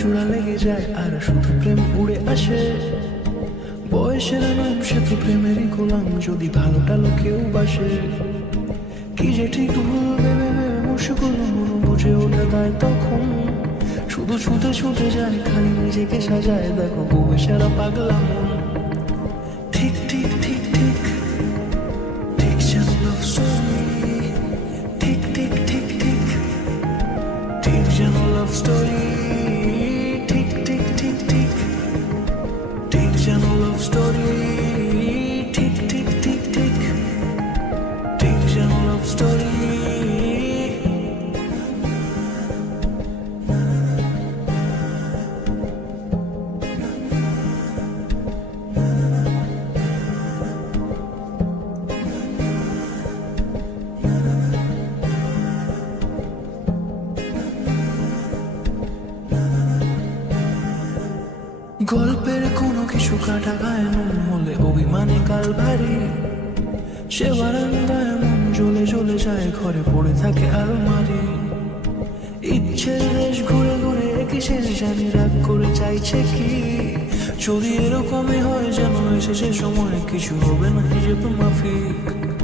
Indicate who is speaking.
Speaker 1: জোড়া লেগে যায় আর শুধু প্রেম উড়ে আসে বয়সের নাম সে তো প্রেমেরই গোলাম যদি ভালোটা লোকেও বাসে কি যে ঠিক ভুল ভেবে ভেবে মুশকুল মন বুঝে ওঠে তাই তখন শুধু ছুটে ছুটে যায় খালি নিজেকে সাজায় দেখো গোবে সারা পাগলা মন
Speaker 2: ঠিক ঠিক ঠিক ঠিক ঠিক যেন ঠিক ঠিক ঠিক ঠিক ঠিক যেন লাভ স্টোরি
Speaker 1: গল্পের কোনো কিছু কাটা গায়ে মন হলে অভিমানে কাল ভারী সে বারান্দায় মন জ্বলে জ্বলে যায় ঘরে পড়ে থাকে আলমারি ইচ্ছের দেশ ঘুরে ঘুরে কিসে জানি রাগ করে চাইছে কি যদি এরকমই হয় যেন এসে সে সময় কিছু হবে না হিসেবে মাফিক